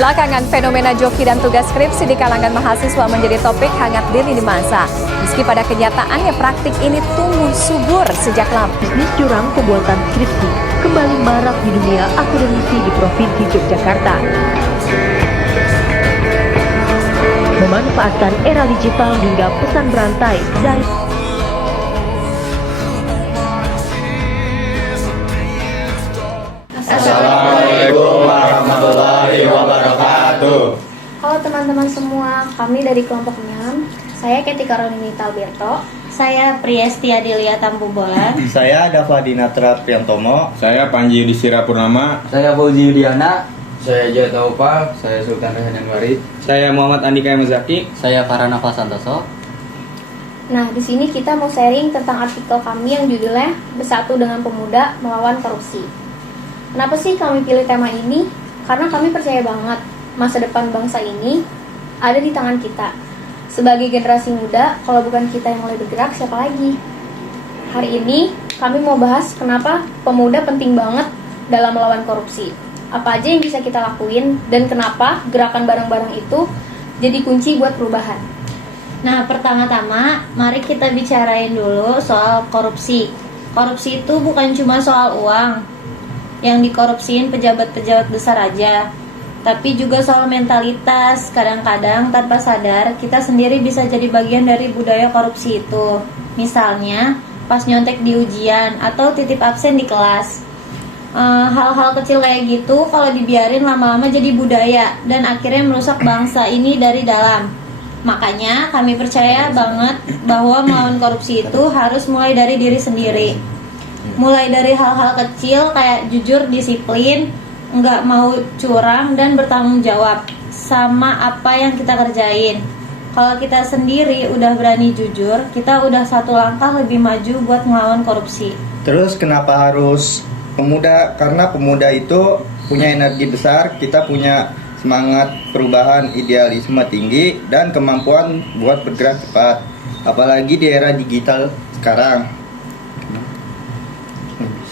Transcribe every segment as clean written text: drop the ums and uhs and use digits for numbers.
Belakangan, fenomena joki dan tugas skripsi di kalangan mahasiswa menjadi topik hangat di lini masa. Meski pada kenyataannya praktik ini tumbuh subur sejak lama. Bisnis curang pembuatan skripsi kembali marak di dunia akademisi di Provinsi Yogyakarta. Memanfaatkan era digital hingga pesan berantai dari Assalamualaikum warahmatullahi wabarakatuh. Halo teman-teman semua, kami dari kelompok 6. Saya Keti Karolini Talbirto. Saya Priesti Adelia Tambubolan. Saya Dava Dinatra Priantomo. Saya Panji Yudhistira Purnama. Saya Fauzi Yudiana. Saya Jaya Upal. Saya Sultan Rehan Warid. Saya Muhammad Andika Muzaki. Saya Farhana Santoso. Nah, di sini kita mau sharing tentang artikel kami yang judulnya Bersatu dengan Pemuda Melawan Korupsi. Kenapa sih kami pilih tema ini? Karena kami percaya banget masa depan bangsa ini ada di tangan kita. Sebagai generasi muda, kalau bukan kita yang mulai bergerak, siapa lagi? Hari ini kami mau bahas kenapa pemuda penting banget dalam melawan korupsi. Apa aja yang bisa kita lakuin dan kenapa gerakan bareng-bareng itu jadi kunci buat perubahan. Nah, pertama-tama mari kita bicarain dulu soal korupsi. Korupsi itu bukan cuma soal uang yang dikorupsiin pejabat-pejabat besar aja, tapi juga soal mentalitas. Kadang-kadang tanpa sadar kita sendiri bisa jadi bagian dari budaya korupsi itu. Misalnya pas nyontek di ujian atau titip absen di kelas. Hal-hal kecil kayak gitu kalau dibiarin lama-lama jadi budaya dan akhirnya merusak bangsa ini dari dalam. Makanya kami percaya banget bahwa melawan korupsi itu harus mulai dari diri sendiri. Mulai dari hal-hal kecil kayak jujur, disiplin, nggak mau curang, dan bertanggung jawab sama apa yang kita kerjain. Kalau kita sendiri udah berani jujur, kita udah satu langkah lebih maju buat melawan korupsi. Terus kenapa harus pemuda? Karena pemuda itu punya energi besar, kita punya semangat perubahan, idealisme tinggi, dan kemampuan buat bergerak cepat. Apalagi di era digital sekarang.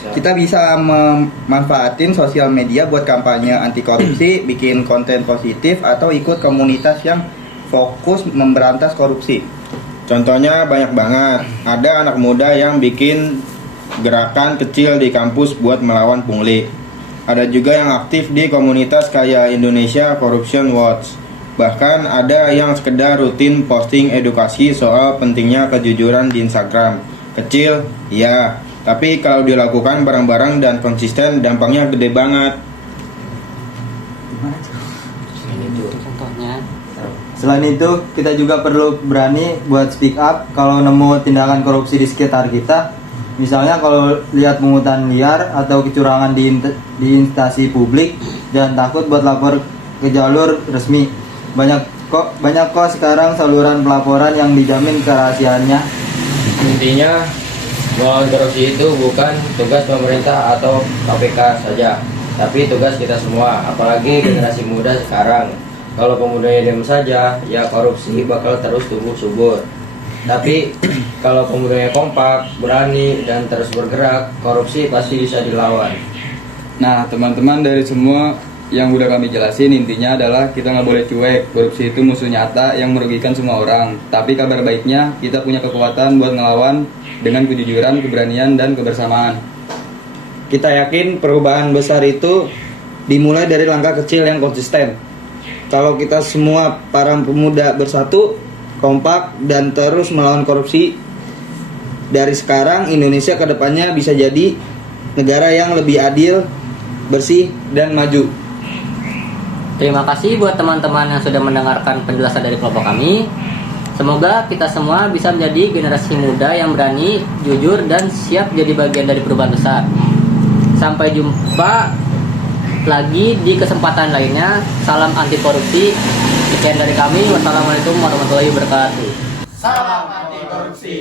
Kita bisa memanfaatin sosial media buat kampanye anti korupsi, bikin konten positif, atau ikut komunitas yang fokus memberantas korupsi. Contohnya banyak banget. Ada anak muda yang bikin gerakan kecil di kampus buat melawan pungli. Ada juga yang aktif di komunitas kayak Indonesia Corruption Watch. Bahkan ada yang sekedar rutin posting edukasi soal pentingnya kejujuran di Instagram. Kecil, ya. Tapi kalau dilakukan bareng-bareng dan konsisten, dampaknya gede banget. Selain itu, kita juga perlu berani buat speak up kalau nemu tindakan korupsi di sekitar kita. Misalnya kalau lihat pungutan liar atau kecurangan di instansi publik, jangan takut buat lapor ke jalur resmi. Banyak kok sekarang saluran pelaporan yang dijamin kerahasiaannya. Intinya, melawan korupsi itu bukan tugas pemerintah atau KPK saja, tapi tugas kita semua, apalagi generasi muda sekarang. Kalau pemudanya diam saja, ya korupsi bakal terus tumbuh subur. Tapi kalau pemudanya kompak, berani, dan terus bergerak, korupsi pasti bisa dilawan. Nah, teman-teman, dari semua yang udah kami jelasin, intinya adalah kita nggak boleh cuek. Korupsi itu musuh nyata yang merugikan semua orang. Tapi kabar baiknya, kita punya kekuatan buat ngelawan dengan kejujuran, keberanian, dan kebersamaan. Kita yakin perubahan besar itu dimulai dari langkah kecil yang konsisten. Kalau kita semua para pemuda bersatu, kompak, dan terus melawan korupsi, dari sekarang Indonesia ke depannya bisa jadi negara yang lebih adil, bersih, dan maju. Terima kasih buat teman-teman yang sudah mendengarkan penjelasan dari kelompok kami. Semoga kita semua bisa menjadi generasi muda yang berani, jujur, dan siap jadi bagian dari perubahan besar. Sampai jumpa lagi di kesempatan lainnya. Salam anti korupsi. Sekian dari kami. Wassalamualaikum warahmatullahi wabarakatuh. Salam anti korupsi.